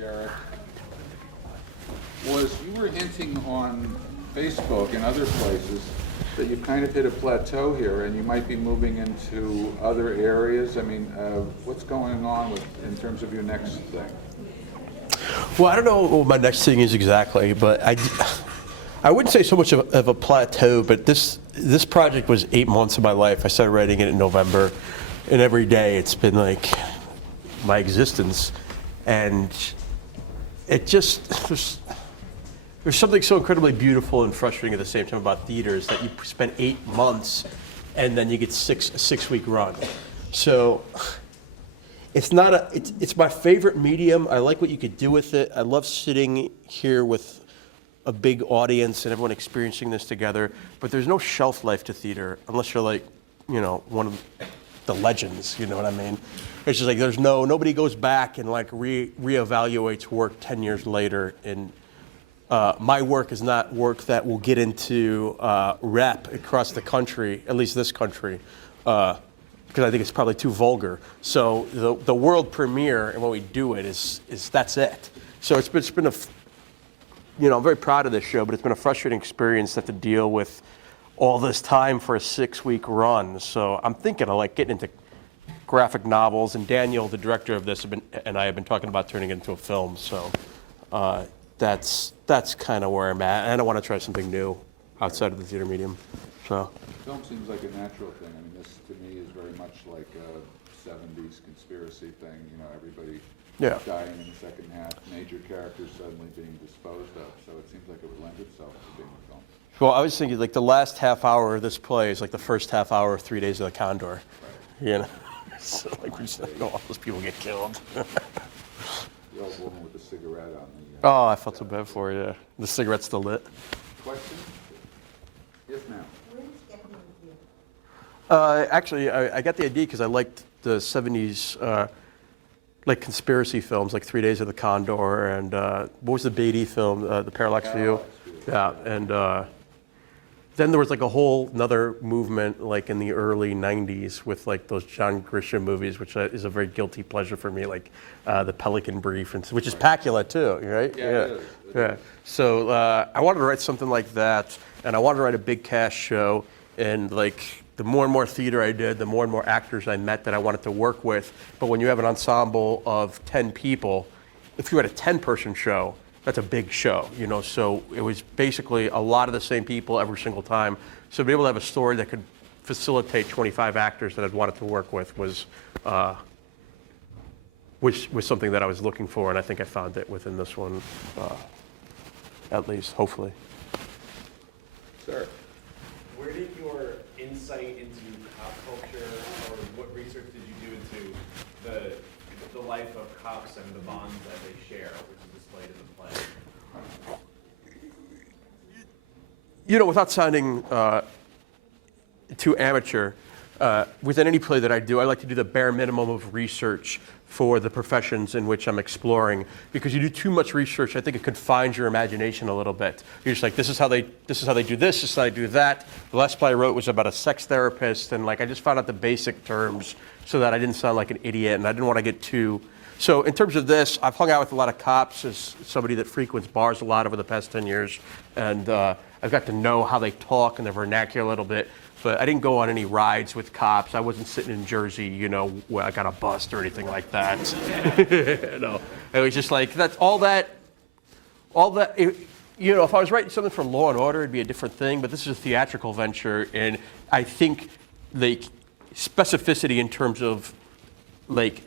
Derek, was you were hinting on Facebook and other places that you've kind of hit a plateau here and you might be moving into other areas. I mean, what's going on in terms of your next thing? Well, I don't know what my next thing is exactly, but I wouldn't say so much of a plateau, but this project was 8 months of my life. I started writing it in November, and every day it's been like my existence. And it just, there's something so incredibly beautiful and frustrating at the same time about theater is that you spend 8 months and then you get a six-week run. So it's my favorite medium. I like what you could do with it. I love sitting here with a big audience and everyone experiencing this together, but there's no shelf life to theater unless you're like, one of the legends, you know what I mean? It's just like nobody goes back and like reevaluates work 10 years later. And my work is not work that will get into rep across the country, at least this country, because I think it's probably too vulgar. So the world premiere and when we do it is that's it. So it's been I'm very proud of this show, but it's been a frustrating experience to have to deal with all this time for a 6-week run. So I'm thinking of like getting into graphic novels, and Daniel, the director of this, and I have been talking about turning it into a film. So that's kind of where I'm at. And I want to try something new outside of the theater medium. So Film seems like a natural thing. I mean, this to me is very much like a 70s conspiracy thing. Everybody dying in the second half, major characters suddenly being disposed of. So it seems like it would lend itself to being a film. Well, I was thinking like the last half hour of this play is like the first half hour of 3 Days of the Condor. Right. So like we just all those people get killed. The old woman with the cigarette on the... Oh, I felt so bad for you. Yeah. The cigarette's still lit. Question? Yes, ma'am. Where did you get the idea? Actually, I got the idea because I liked the 70s like conspiracy films, like 3 Days of the Condor, and what was the Beatty film, The Parallax View? Yeah, and then there was like a whole another movement like in the early 90s with like those John Grisham movies, which is a very guilty pleasure for me, like The Pelican Brief, which is Pacula too, right? Yeah. So I wanted to write something like that, and I wanted to write a big cast show, and like the more and more theater I did, the more and more actors I met that I wanted to work with. But when you have an ensemble of 10 people, if you had a 10-person show, that's a big show, so it was basically a lot of the same people every single time. So to be able to have a story that could facilitate 25 actors that I'd wanted to work with was something that I was looking for, and I think I found it within this one, at least, hopefully. Sir. Where did your insight into cop culture, or what research did you do into the life of cops and the bonds that they share, which is displayed in the play? Without sounding too amateur, within any play that I do, I like to do the bare minimum of research for the professions in which I'm exploring, because you do too much research, I think it confines your imagination a little bit. You're just like, this is how they do this is how they do that. The last play I wrote was about a sex therapist, and like I just found out the basic terms so that I didn't sound like an idiot, and I didn't want to get too... So in terms of this, I've hung out with a lot of cops as somebody that frequents bars a lot over the past 10 years, and I've got to know how they talk and their vernacular a little bit. But I didn't go on any rides with cops. I wasn't sitting in Jersey, where I got a bust or anything like that. It was just like that's all that. If I was writing something for Law and Order, it'd be a different thing. But this is a theatrical venture, and I think the specificity in terms of like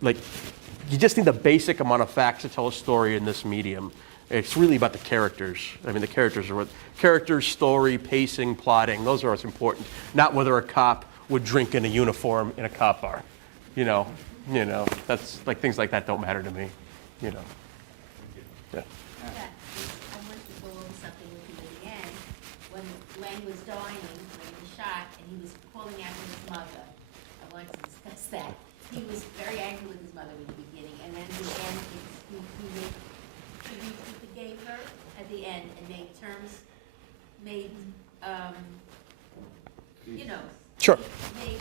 you just need the basic amount of facts to tell a story in this medium. It's really about the characters. I mean, the characters are what characters, story, pacing, plotting. Those are what's important. Not whether a cop would drink in a uniform in a cop bar. That's like things like that don't matter to me. Yeah. I wanted to go over something with you at the end. When Len was dying, when he was shot, and he was calling out to his mother. I wanted to discuss that. He was very angry with his mother in the beginning, and then at the end, he forgave her at the end and made terms, Sure. Made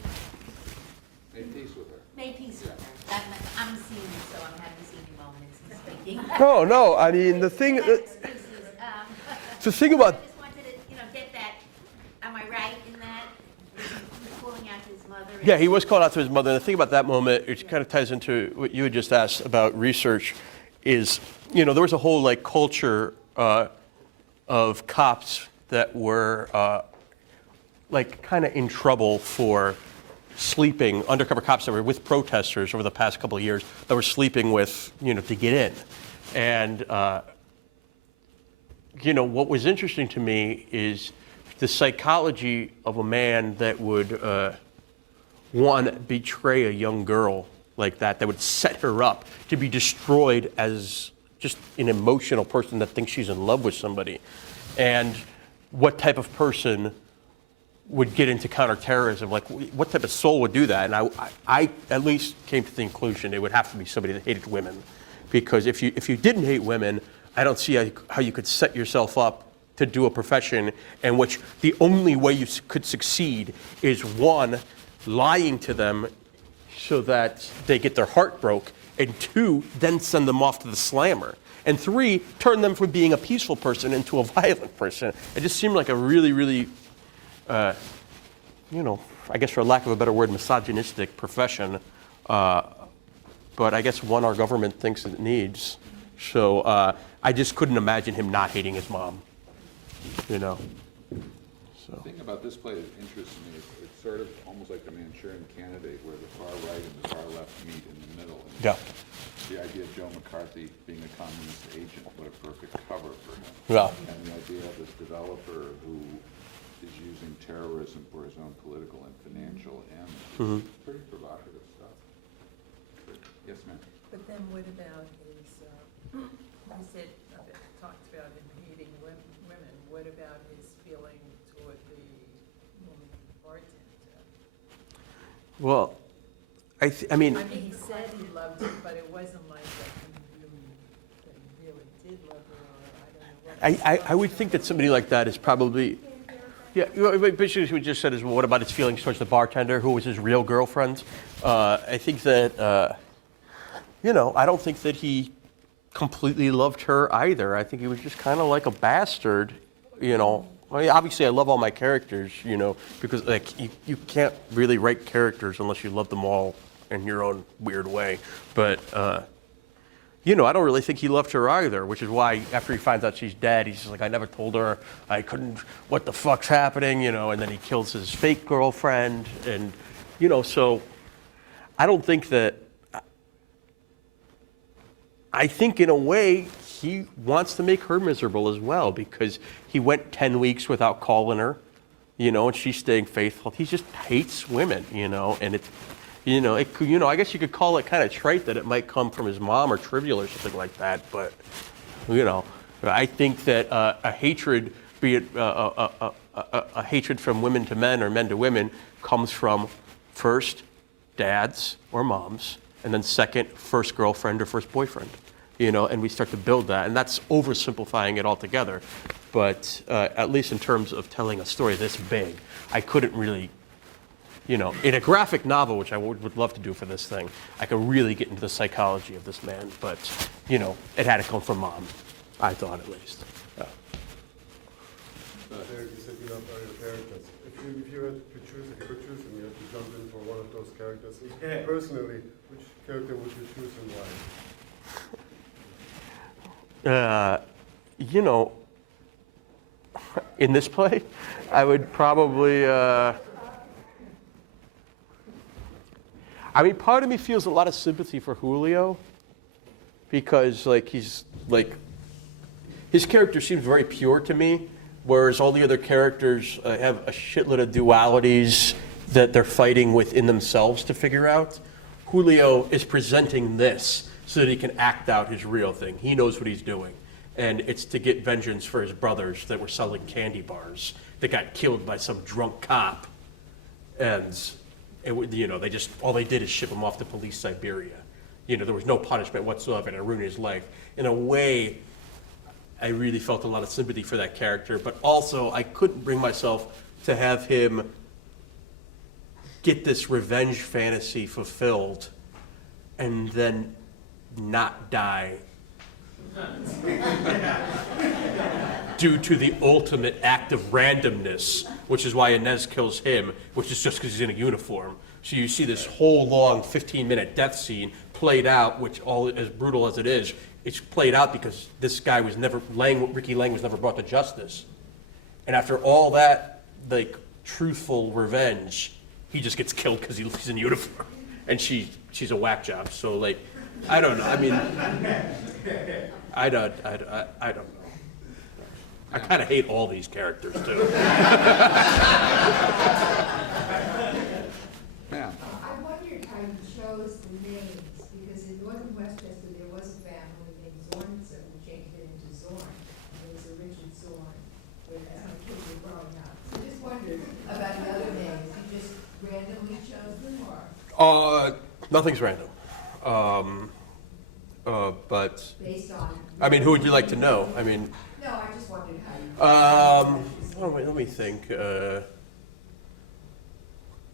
peace with her. Made peace with her. I'm seeing it, so I'm reading. No, I mean, the thing about, I just wanted to, get that, am I right in that? He was calling out to his mother. yeah, he was called out to his mother. And the thing about that moment, which kind of ties into what you had just asked about research, is, there was a whole like culture of cops that were like kind of in trouble for sleeping, undercover cops that were with protesters over the past couple of years that were sleeping with, to get in. And, what was interesting to me is the psychology of a man that would, one, betray a young girl like that would set her up to be destroyed as just an emotional person that thinks she's in love with somebody. And what type of person would get into counterterrorism? Like, what type of soul would do that? And I at least came to the conclusion it would have to be somebody that hated women. Because if you didn't hate women, I don't see how you could set yourself up to do a profession in which the only way you could succeed is, one, lying to them so that they get their heart broke, and two, then send them off to the slammer. And three, turn them from being a peaceful person into a violent person. It just seemed like a really, really, I guess for lack of a better word, misogynistic profession. But I guess one our government thinks it needs. So I just couldn't imagine him not hating his mom, So. The thing about this play that interests me is it's sort of almost like the Manchurian Candidate, where the far right and the far left meet in the middle. And Yeah. the idea of Joe McCarthy being a communist agent, what a perfect cover for him. Yeah. And the idea of this developer who is using terrorism for his own political and financial ends. Mm-hmm. It's pretty provocative stuff. Yes, ma'am. But then what about his, you said, talked about him hating women, what about his feeling toward the woman bartender? Well, I mean, He said he loved her, but it wasn't like that he really did love her, or I don't know what. I would think that somebody like that is probably, yeah, basically what we just said is, well, what about his feelings towards the bartender who was his real girlfriend? I think that, I don't think that he completely loved her either. I think he was just kind of like a bastard, I mean, obviously I love all my characters, because like you can't really write characters unless you love them all in your own weird way. But, I don't really think he loved her either, which is why after he finds out she's dead, he's just like, I never told her, I couldn't, what the fuck's happening, and then he kills his fake girlfriend. And, so I don't think that, I think in a way he wants to make her miserable as well, because he went 10 weeks without calling her, and she's staying faithful. He just hates women, and it's, I guess you could call it kind of trite that it might come from his mom or trivial or something like that. But, I think that a hatred, be it a hatred from women to men or men to women, comes from first dads or moms, and then second, first girlfriend or first boyfriend. And we start to build that, and that's oversimplifying it altogether. But at least in terms of telling a story this big, I couldn't really, in a graphic novel, which I would love to do for this thing, I could really get into the psychology of this man. But, it had to come from mom, I thought at least. Yeah. Derek, you said you love all your characters. If you had to choose, if you could choose and you had to jump in for one of those characters, personally, which character would you choose and why? In this play, I would probably, part of me feels a lot of sympathy for Julio, because his character seems very pure to me, whereas all the other characters have a shitload of dualities that they're fighting within themselves to figure out. Julio is presenting this so that he can act out his real thing. He knows what he's doing. And it's to get vengeance for his brothers that were selling candy bars that got killed by some drunk cop. And, they just, all they did is ship him off to police Siberia. There was no punishment whatsoever, and it ruined his life. In a way, I really felt a lot of sympathy for that character, but also I couldn't bring myself to have him get this revenge fantasy fulfilled and then not die Due to the ultimate act of randomness, which is why Inez kills him, which is just because he's in a uniform. So you see this whole long 15-minute death scene played out, which all as brutal as it is, it's played out because this guy was never, Ricky Lang was never brought to justice. And after all that, like, truthful revenge, he just gets killed because he's in uniform. And she's a whack job. So, like, I don't know. I mean, I don't know. I kind of hate all these characters, too. Yeah. I wondered how you chose the names, because in northern Westchester, there was a family named Zornson who changed it into Zorn. It was a Richard Zorn, but as my kids were growing up. So I just wondered about the other names. You just randomly chose them, or Nothing's random. But, based on? I mean, who would you like to know? I mean, No, I just wondered how you. let me think.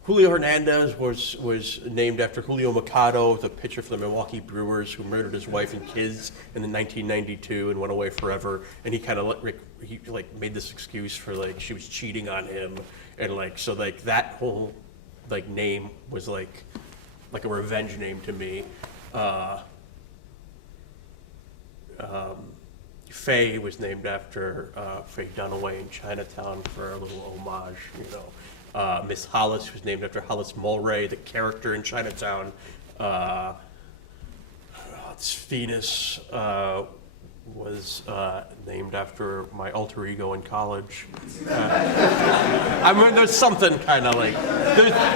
Julio Hernandez was named after Julio Mercado, the pitcher for the Milwaukee Brewers, who murdered his wife and kids in 1992 and went away forever. And he kind of made this excuse for like she was cheating on him, and like so like that whole like name was like a revenge name to me. Faye was named after Faye Dunaway in Chinatown for a little homage, you know. Miss Hollis was named after Hollis Mulray, the character in Chinatown. Venus was named after my alter ego in college. I mean, there's something kind of like,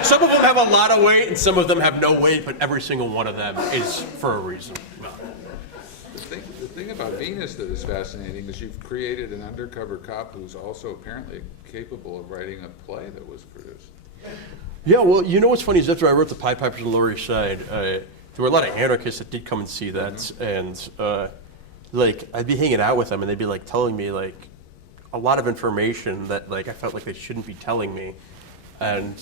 some of them have a lot of weight and some of them have no weight, but every single one of them is for a reason. The thing about Venus that is fascinating is you've created an undercover cop who's also apparently capable of writing a play that was produced. Yeah, well, you know what's funny is after I wrote The Pied Pipers of the Lower East Side, there were a lot of anarchists that did come and see that, and like I'd be hanging out with them, and they'd be like telling me like a lot of information that like I felt like they shouldn't be telling me, and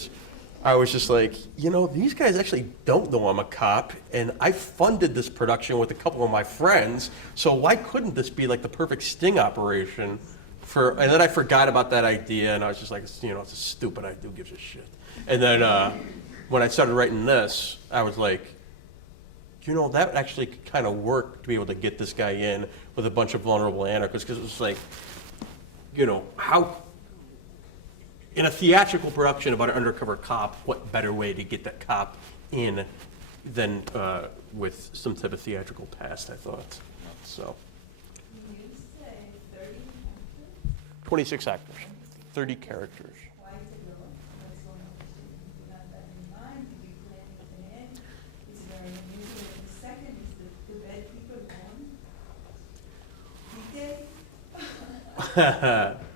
I was just like, you know, these guys actually don't know I'm a cop, and I funded this production with a couple of my friends, so why couldn't this be like the perfect sting operation for, and then I forgot about that idea, and I was just like, you know, it's a stupid idea, who gives a shit? And then when I started writing this, I was like, you know, that actually kind of worked to be able to get this guy in with a bunch of vulnerable anarchists, because it was like, you know, how, in a theatrical production about an undercover cop, what better way to get that cop in than with some type of theatrical past, I thought. So. You say 30 actors? 26 actors, 30 characters. Why is it low? What's going on? Did you have that in mind? Did you put anything in? It's very unusual. And the second is the bed people on. Did they?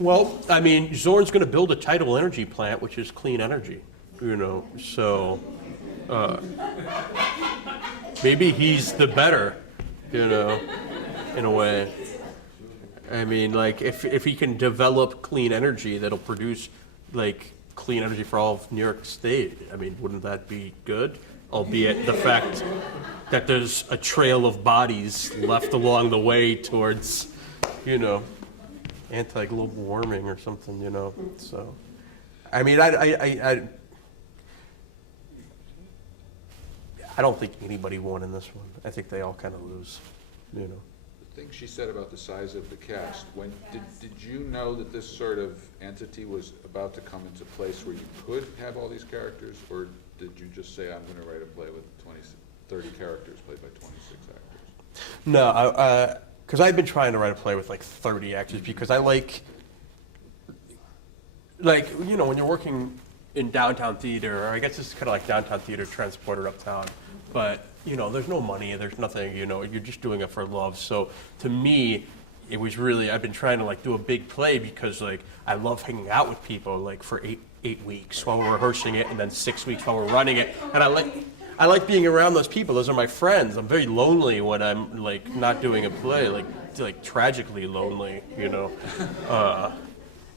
Well, I mean, Zorn's going to build a tidal energy plant, which is clean energy, you know, so maybe he's the better, you know, in a way. I mean, like, if he can develop clean energy that'll produce, like, clean energy for all of New York State, I mean, wouldn't that be good? Albeit the fact that there's a trail of bodies left along the way towards, you know, anti-global warming or something, you know, so. I mean, I don't think anybody won in this one. I think they all kind of lose, you know. The thing she said about the size of the cast, when, did you know that this sort of entity was about to come into place where you could have all these characters, or did you just say, I'm gonna write a play with 30 characters played by 26 actors? No, because I've been trying to write a play with like 30 actors because I like, you know, when you're working in downtown theater, or I guess it's kind of like downtown theater transported uptown, but, you know, there's no money, there's nothing, you know, you're just doing it for love. So to me, it was really, I've been trying to like do a big play because like I love hanging out with people like for eight weeks while we're rehearsing it, and then 6 weeks while we're running it, and I like being around those people. Those are my friends. I'm very lonely when I'm like not doing a play, like tragically lonely, you know.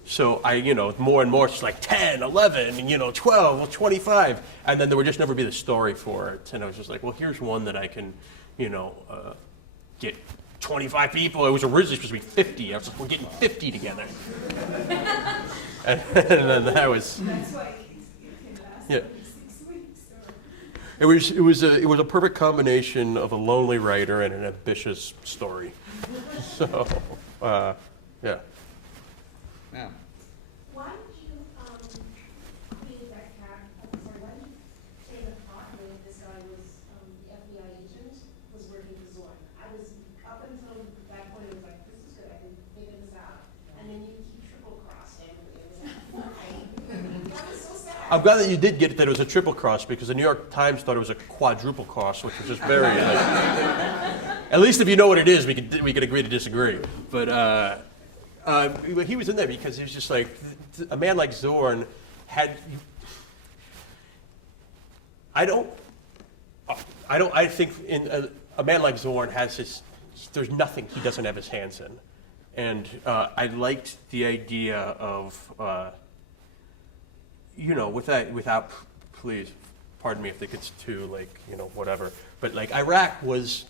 So I, you know, more and more, it's like 10, 11, and, you know, 12, well, 25, and then there would just never be the story for it. And I was just like, well, here's one that I can, you know, get 25 people. It was originally supposed to be 50. I was like, we're getting 50 together. and then that was. That's why it can last Yeah. only 6 weeks. It was a perfect combination of a lonely writer and an ambitious story. So, yeah. Now, Why did you create that character? I'm sorry, why did you say the part where this guy was the FBI agent was working for Zorn? I was up until that point, I was like, this is good, I can figure this out. And then he triple crossed him. It was like, that was so sad. I'm glad that you did get that it was a triple cross because the New York Times thought it was a quadruple cross, which was just very. At least if you know what it is, we could agree to disagree. But he was in there because he was just like a man like Zorn had. I think a man like Zorn has his. There's nothing he doesn't have his hands in, and I liked the idea of. Without, please, pardon me if it gets too, whatever. But, Iraq was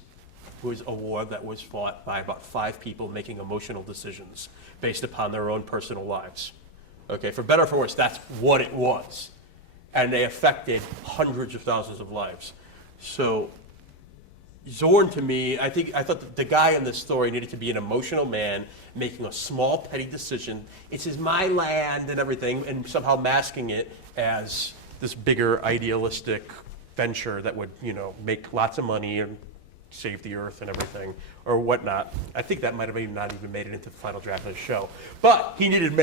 a war that was fought by about 5 people making emotional decisions based upon their own personal lives. Okay, for better or for worse, that's what it was. And they affected hundreds of thousands of lives. So, Zorn, to me, I thought that the guy in this story needed to be an emotional man making a small, petty decision. This is my land and everything, and somehow masking it as this bigger, idealistic venture that would, make lots of money and save the earth and everything, or whatnot. I think that might have not even made it into the final draft of the show. But he needed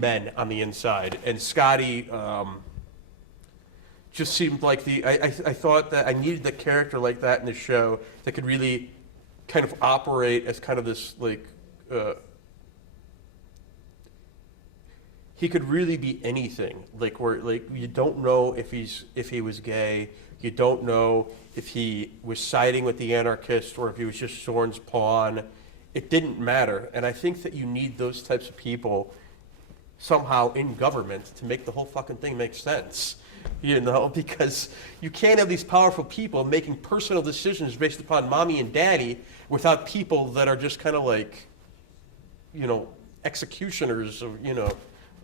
men on the inside, and Scotty. Just seemed like I thought that I needed a character like that in the show that could really kind of operate as kind of this he could really be anything. You don't know if he was gay, you don't know if he was siding with the anarchist or if he was just Zorn's pawn. It didn't matter, and I think that you need those types of people somehow in government to make the whole fucking thing make sense. Because you can't have these powerful people making personal decisions based upon mommy and daddy without people that are just kind of executioners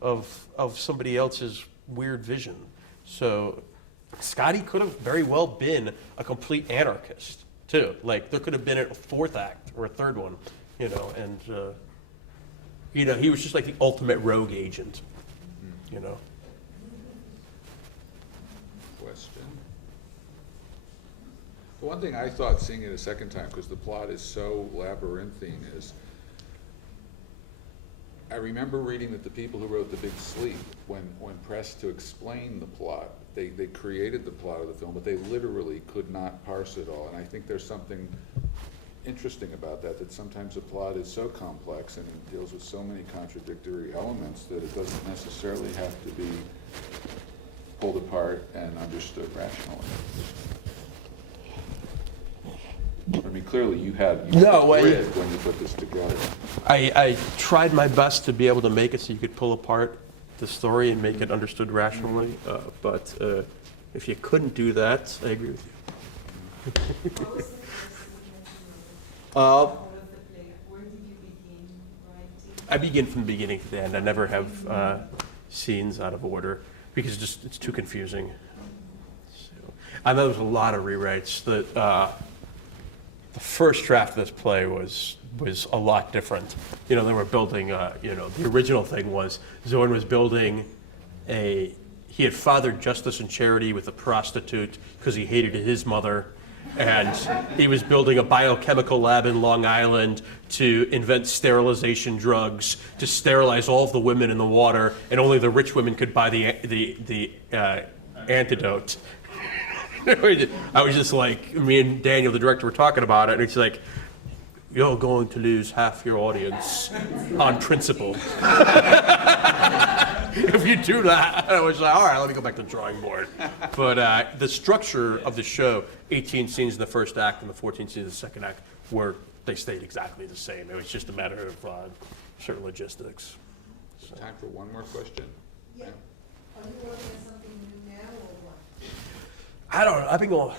of somebody else's weird vision. So Scotty could have very well been a complete anarchist too. There could have been a 4th act or a 3rd one, and he was just like the ultimate rogue agent, question? The one thing I thought seeing it a second time, because the plot is so labyrinthine, is I remember reading that the people who wrote The Big Sleep, when pressed to explain the plot, they created the plot of the film, but they literally could not parse it all. And I think there's something interesting about that sometimes a plot is so complex and it deals with so many contradictory elements that it doesn't necessarily have to be pulled apart and understood rationally. I mean, clearly you had grid when you put this together. I tried my best to be able to make it so you could pull apart the story and make it understood rationally, but if you couldn't do that, I agree with you. What was the first out of the play? Where did you begin writing? I begin from the beginning to the end. I never have scenes out of order because it's too confusing. So, I know there's a lot of rewrites. The first draft of this play was a lot different. They were building, the original thing was Zorn was building he had fathered justice and charity with a prostitute because he hated his mother. And he was building a biochemical lab in Long Island to invent sterilization drugs to sterilize all of the women in the water, and only the rich women could buy the antidote. I was just like, me and Daniel, the director, were talking about it, and it's like, you're going to lose half your audience on principle. If you do that, I was like, all right, let me go back to the drawing board. But the structure of the show, 18 scenes in the first act and the 14 scenes in the second act, they stayed exactly the same. It was just a matter of certain logistics. So. Time for one more question? Yeah. Are you working on something new now or what? I don't know. I've been going.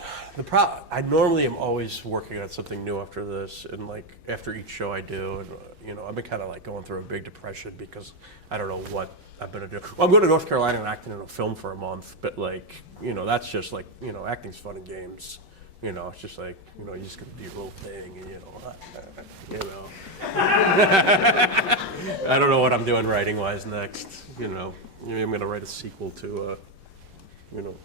I normally am always working on something new after this, and like after each show I do, and I've been kind of like going through a big depression because I don't know what I'm gonna do. Well, I'm going to North Carolina and acting in a film for a month, but like that's just like acting's fun and games. It's just like you just gonna do your little thing, and I don't know what I'm doing writing wise next. Maybe I'm gonna write a sequel to I don't know.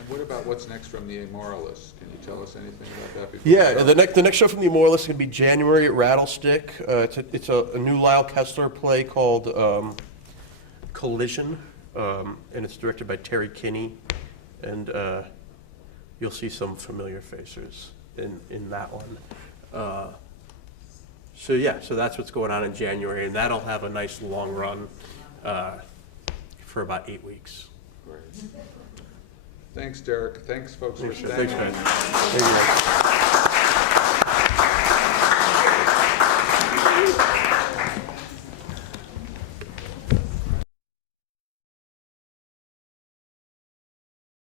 And what about what's next from the Amoralists? Can you tell us anything about that before? Yeah, the next show from the Amoralists is going to be January at Rattlestick. It's a new Lyle Kessler play called Collision, and it's directed by Terry Kinney, and you'll see some familiar faces in that one. So that's what's going on in January, and that'll have a nice long run for about 8 weeks. Great. Thanks, Derek. Thanks, folks, for staying. Thanks, man. Thank you.